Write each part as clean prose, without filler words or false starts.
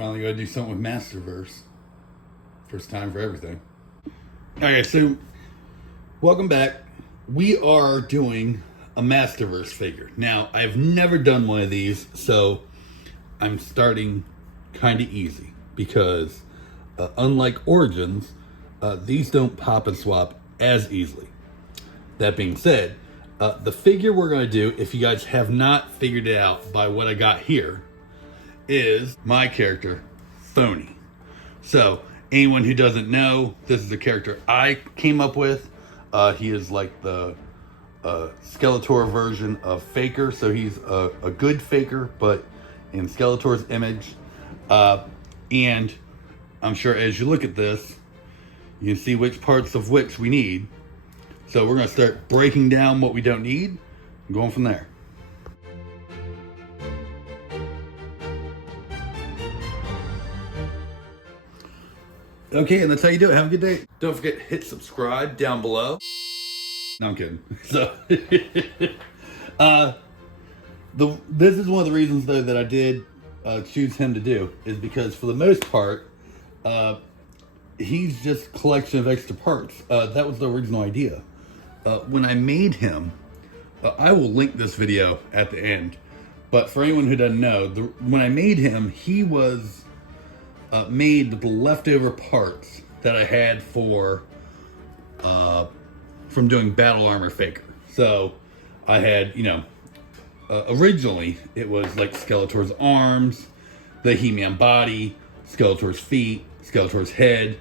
Finally gotta do something with Masterverse. First time for everything. Okay, so welcome back. We are doing a Masterverse figure. Now, I've never done one of these, so I'm starting kind of easy because unlike Origins, these don't pop and swap as easily. That being said, the figure we're going to do, if you guys have not figured it out by what I got here, is my character, Phony. So, anyone who doesn't know, this is a character I came up with. He is like the Skeletor version of Faker. So he's a good Faker, but in Skeletor's image. And I'm sure as you look at this, you can see which parts of which we need. So we're going to start breaking down what we don't need and going from there. Okay, and that's how you do it. Have a good day. Don't forget to hit subscribe down below. No, I'm kidding. So, this is one of the reasons though that I did choose him to do is because for the most part, he's just a collection of extra parts. That was the original idea. When I made him, I will link this video at the end. But for anyone who doesn't know, when I made him, he was made with the leftover parts that I had for from doing Battle Armor Faker. So I had, originally it was like Skeletor's arms, the Heman body, Skeletor's feet, Skeletor's head,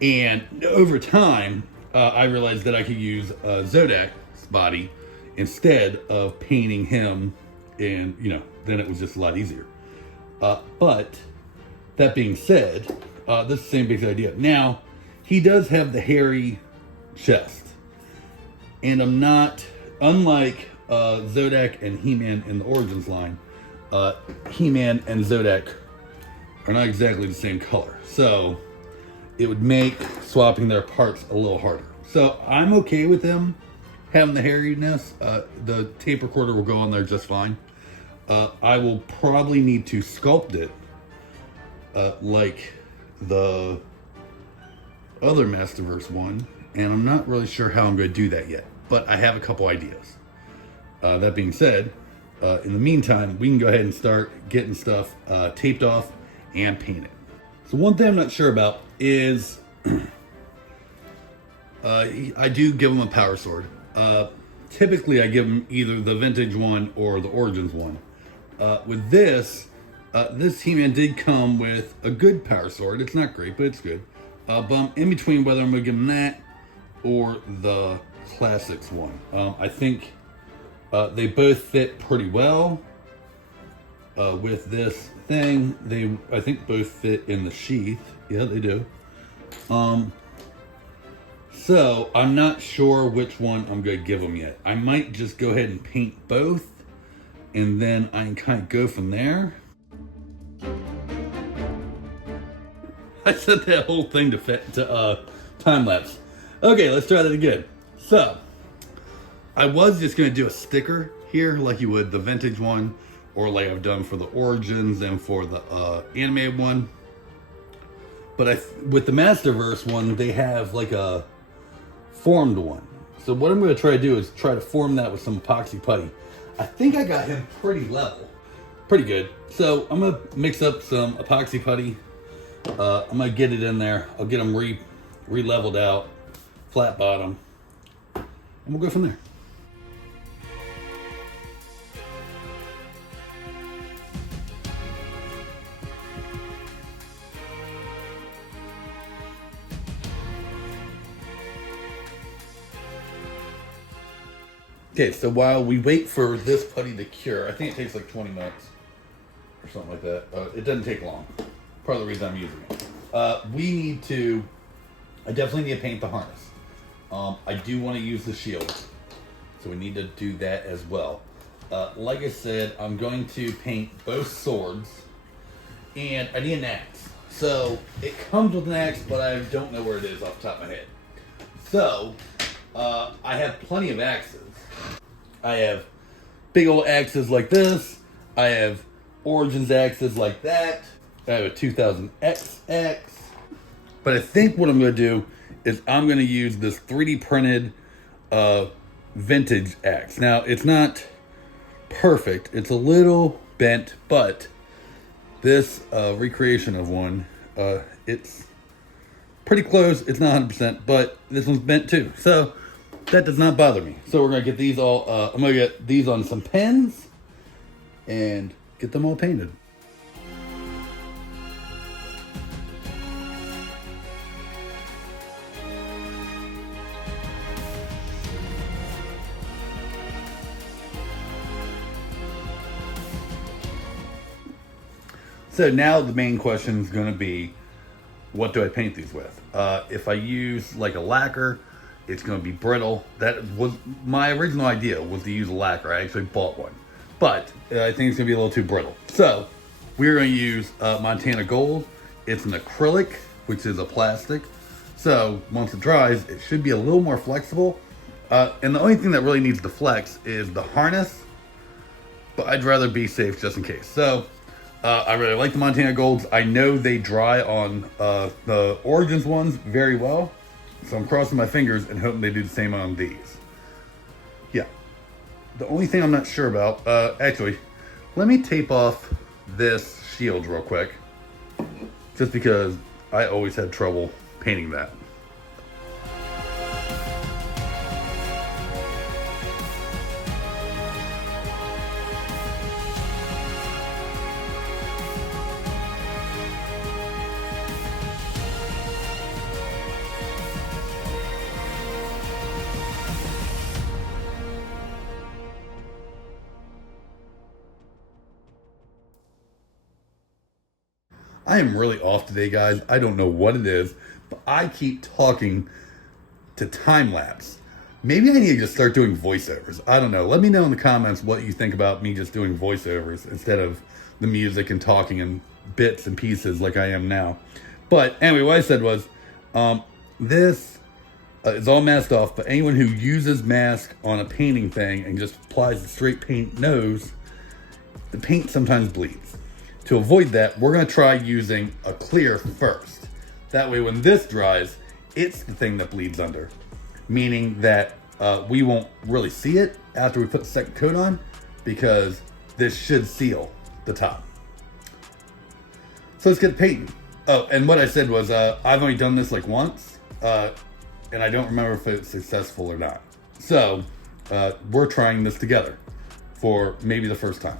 and over time I realized that I could use Zodak's body instead of painting him, and then it was just a lot easier. But that being said, this is the same basic idea. Now, he does have the hairy chest. And I'm not, unlike Zodak and Heman in the Origins line, Heman and Zodak are not exactly the same color. So, it would make swapping their parts a little harder. So, I'm okay with them having the hairiness. The tape recorder will go on there just fine. I will probably need to sculpt it like the other Masterverse one, and I'm not really sure how I'm going to do that yet, but I have a couple ideas. That being said, in the meantime, we can go ahead and start getting stuff taped off and painted. So one thing I'm not sure about is I do give him a power sword. Typically I give him either the vintage one or the Origins one. With this He-Man did come with a good power sword. It's not great, but it's good. But I'm in between whether I'm going to give him that or the Classics one. I think they both fit pretty well. With this thing, I think both fit in the sheath. Yeah, they do. So I'm not sure which one I'm going to give them yet. I might just go ahead and paint both, and then I can kind of go from there. I set that whole thing to time lapse. Okay, let's try that again. So, I was just going to do a sticker here like you would the vintage one, or like I've done for the Origins and for the animated one. But with the Masterverse one, they have like a formed one. So what I'm going to try to do is try to form that with some epoxy putty. I think I got him pretty level. Pretty good. So I'm going to mix up some epoxy putty. I'm going to get it in there. I'll get them re-leveled out, flat bottom, and we'll go from there. Okay, so while we wait for this putty to cure, I think it takes like 20 minutes or something like that. It doesn't take long. Part of the reason I'm using it. I definitely need to paint the harness. I do want to use the shield, so we need to do that as well. Like I said, I'm going to paint both swords, and I need an axe. So it comes with an axe, but I don't know where it is off the top of my head. So I have plenty of axes. I have big old axes like this. I have Origins axes like that. I have a 2000 XX. But I think what I'm going to do is I'm going to use this 3D printed vintage X. Now, it's not perfect. It's a little bent, but this recreation of one, it's pretty close. It's not 100%, but this one's bent too. So that does not bother me. So we're going to get these all, I'm going to get these on some pens and get them all painted. So now the main question is going to be, what do I paint these with? If I use like a lacquer, it's going to be brittle. That was my original idea, was to use a lacquer. I actually bought one, but I think it's going to be a little too brittle. So we're going to use Montana Gold. It's an acrylic, which is a plastic. So once it dries, it should be a little more flexible. And the only thing that really needs to flex is the harness, but I'd rather be safe just in case. So I really like the Montana Golds. I know they dry on the Origins ones very well. So I'm crossing my fingers and hoping they do the same on these. Yeah. The only thing I'm not sure about, actually, let me tape off this shield real quick. Just because I always had trouble painting that. I am really off today, guys. I don't know what it is, but I keep talking to time lapse. Maybe I need to just start doing voiceovers. I don't know. Let me know in the comments what you think about me just doing voiceovers instead of the music and talking in bits and pieces like I am now. But anyway, what I said was, this is all masked off, but anyone who uses mask on a painting thing and just applies the straight paint knows the paint sometimes bleeds. To avoid that, we're going to try using a clear first. That way when this dries, it's the thing that bleeds under. Meaning that we won't really see it after we put the second coat on, because this should seal the top. So let's get painting. Oh, and what I said was I've only done this like once, and I don't remember if it's successful or not. So we're trying this together for maybe the first time.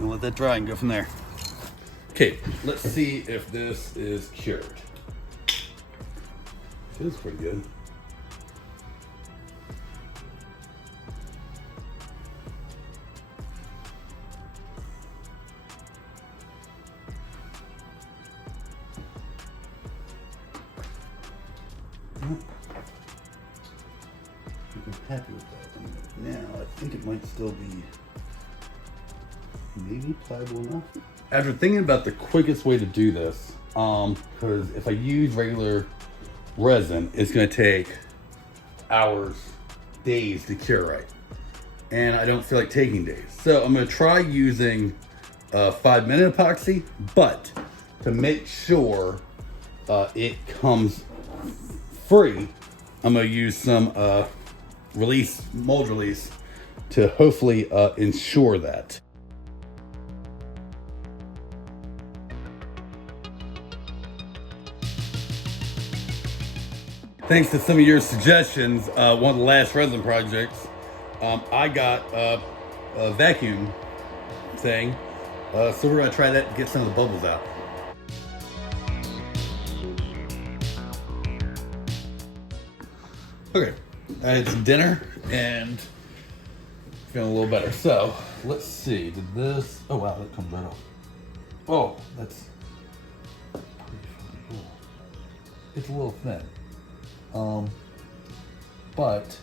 Let that dry and go from there. Okay, let's see if this is cured. Feels pretty good. I'm happy with that. Now, I think it might still be maybe pliable enough. After thinking about the quickest way to do this, because if I use regular resin, it's going to take hours, days to cure right. And I don't feel like taking days. So I'm going to try using 5-minute epoxy, but to make sure it comes free, I'm going to use some mold release to hopefully ensure that. Thanks to some of your suggestions, one of the last resin projects, I got a vacuum thing. So we're gonna try that and get some of the bubbles out. Okay, I had some dinner and feeling a little better. So let's see, did this, oh wow, that comes right off. Oh, that's pretty fucking cool. It's a little thin. But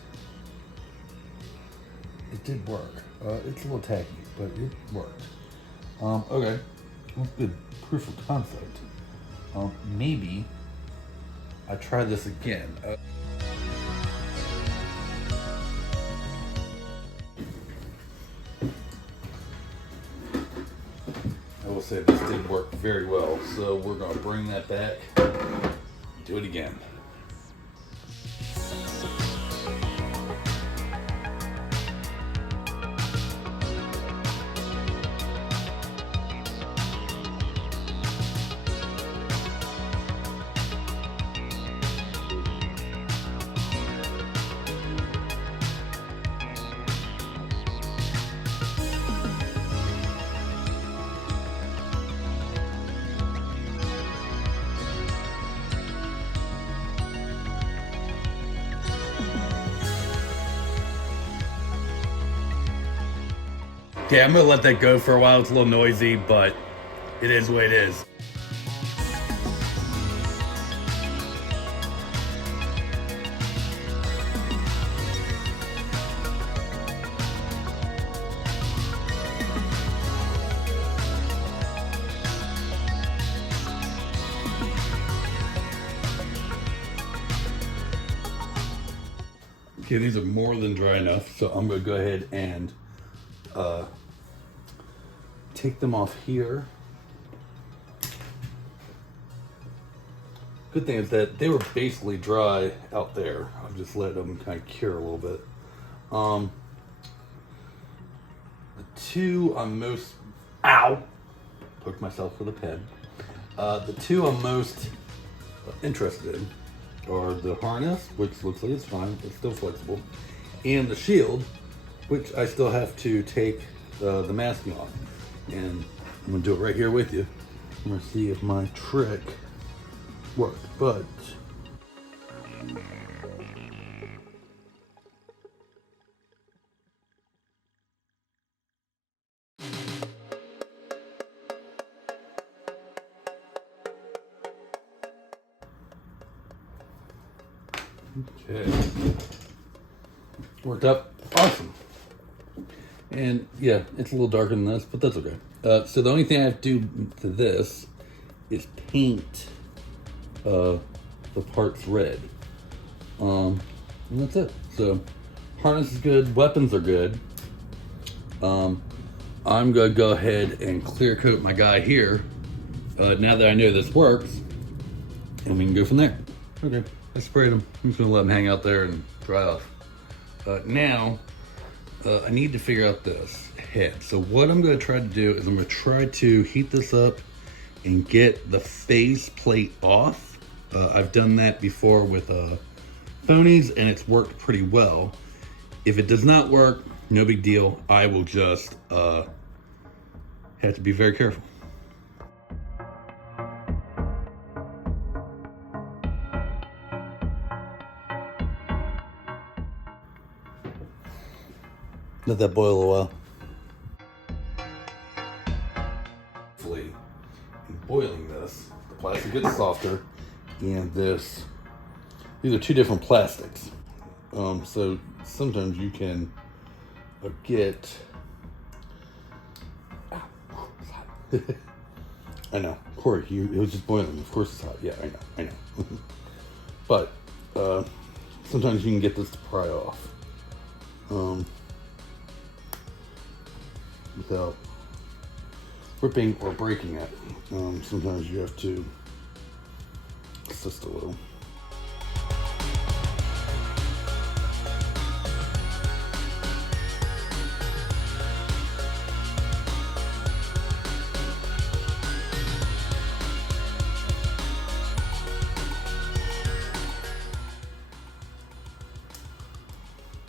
it did work. It's a little tacky, but it worked. Okay, That's good proof of concept. Maybe I try this again. I will say this did work very well, so we're going to bring that back, do it again. Okay, I'm gonna let that go for a while. It's a little noisy, but it is what it is. Okay, these are more than dry enough, so I'm gonna go ahead and take them off here. Good thing is that they were basically dry out there. I'll just let them kind of cure a little bit. The two I'm most, poked myself with a pen. The two I'm most interested in are the harness, which looks like it's fine, it's still flexible, and the shield, which I still have to take the masking off. And I'm gonna do it right here with you. I'm gonna see if my trick worked, but okay, worked up awesome. And yeah, it's a little darker than this, but that's okay. So the only thing I have to do to this is paint the parts red. And that's it. So harness is good, weapons are good. I'm gonna go ahead and clear coat my guy here. Now that I know this works, and we can go from there. Okay, I sprayed him. I'm just gonna let him hang out there and dry off. Now, I need to figure out this head. So what I'm gonna try to do is I'm gonna try to heat this up and get the face plate off. I've done that before with Phonies and it's worked pretty well. If it does not work, no big deal. I will just have to be very careful. Let that boil a while. Hopefully, in boiling this, the plastic gets softer, and these are two different plastics. So sometimes you can get. I know, Corey. It was just boiling. Of course it's hot. Yeah, I know. But sometimes you can get this to pry off. Without ripping or breaking it. Sometimes you have to assist a little.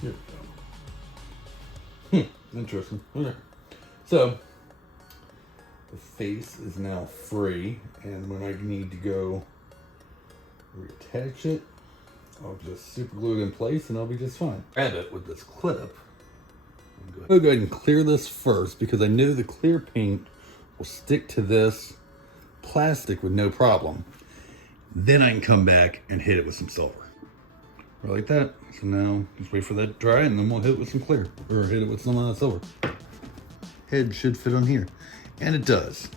Here we go. Interesting. Okay. So, the face is now free, and when I need to go reattach it, I'll just super glue it in place and I'll be just fine. Grab it with this clip. I'll go ahead and clear this first because I know the clear paint will stick to this plastic with no problem. Then I can come back and hit it with some silver. Like that. So now just wait for that to dry and then we'll hit it with some clear, or hit it with some silver. Head should fit on here, and it does.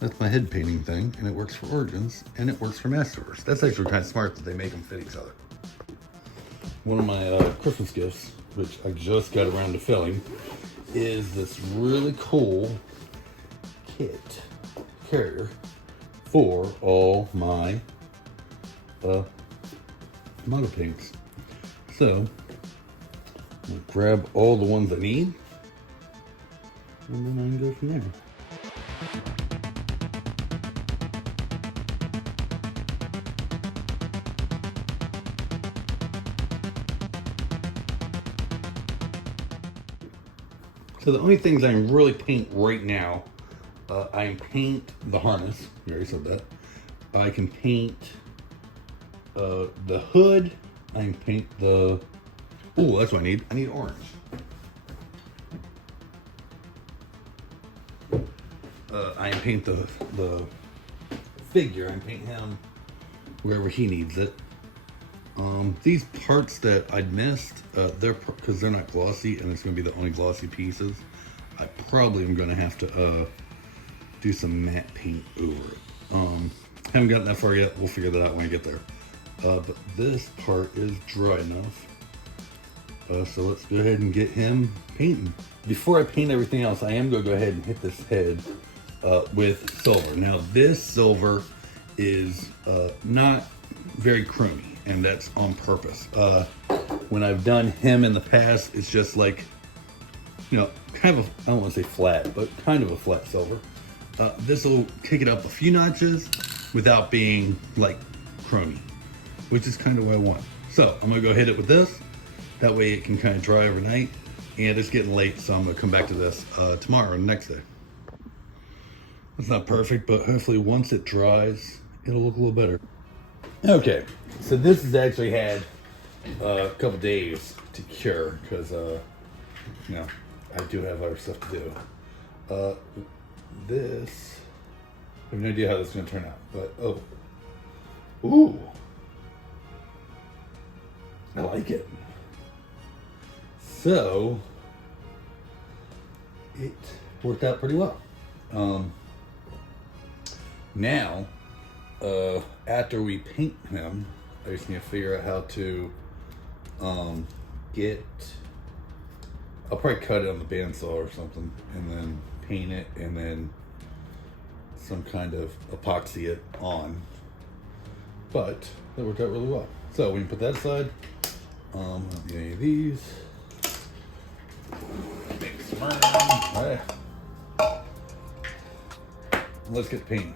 That's my head painting thing, and it works for Origins, and it works for Masterverse. That's actually kind of smart that they make them fit each other. One of my Christmas gifts, which I just got around to filling, is this really cool kit carrier for all my Motu paints. So, I'm gonna grab all the ones I need, and then I can go from there. So the only things I can really paint right now, I can paint the harness. You already said that. I can paint the hood. I can paint the... Oh, that's what I need. I need orange. I can paint the figure. I can paint him wherever he needs it. These parts that I'd missed, because they're not glossy, and it's going to be the only glossy pieces, I probably am going to have to do some matte paint over it. Haven't gotten that far yet. We'll figure that out when I get there. But this part is dry enough. So let's go ahead and get him painting. Before I paint everything else, I am going to go ahead and hit this head with silver. Now this silver is not very chromy, and that's on purpose. When I've done him in the past, it's just like, you know, kind of a, I don't want to say flat, but kind of a flat silver. This will kick it up a few notches without being like chromy, which is kind of what I want. So I'm gonna go hit it with this. That way it can kind of dry overnight, and it's getting late, so I'm gonna come back to this tomorrow or the next day. It's not perfect, but hopefully once it dries, it'll look a little better. Okay, so this has actually had a couple days to cure because, you know, I do have other stuff to do. This, I have no idea how this is going to turn out, but, oh, ooh, I like it. So, it worked out pretty well. Now, after we paint him, I just need to figure out how to I'll probably cut it on the bandsaw or something, and then paint it, and then some kind of epoxy it on. But that worked out really well. So we can put that aside. I don't need any of these. Make some room. All right. Let's get painting.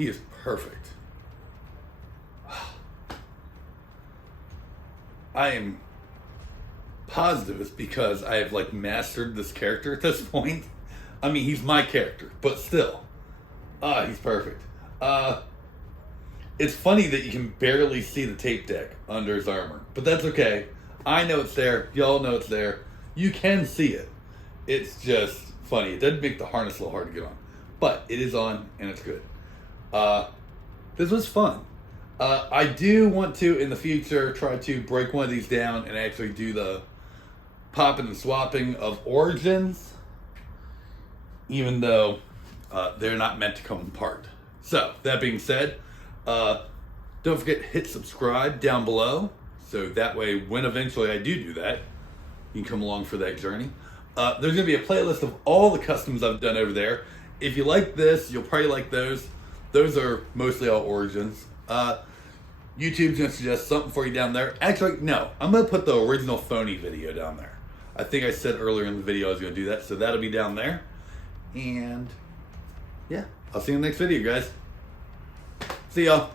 He is perfect. I am positive it's because I have like mastered this character at this point. I mean, he's my character, but still. He's perfect. It's funny that you can barely see the tape deck under his armor, but that's okay. I know it's there. Y'all know it's there. You can see it. It's just funny. It doesn't make the harness a little hard to get on, but it is on and it's good. This was fun. I do want to, in the future, try to break one of these down and actually do the popping and swapping of origins, even though they're not meant to come apart. So, that being said, don't forget to hit subscribe down below, so that way when eventually I do that, you can come along for that journey. There's going to be a playlist of all the customs I've done over there. If you like this, you'll probably like those. Those are mostly all origins. YouTube's going to suggest something for you down there. Actually, no. I'm going to put the original Phony video down there. I think I said earlier in the video I was going to do that, so that'll be down there. And, yeah. I'll see you in the next video, guys. See y'all.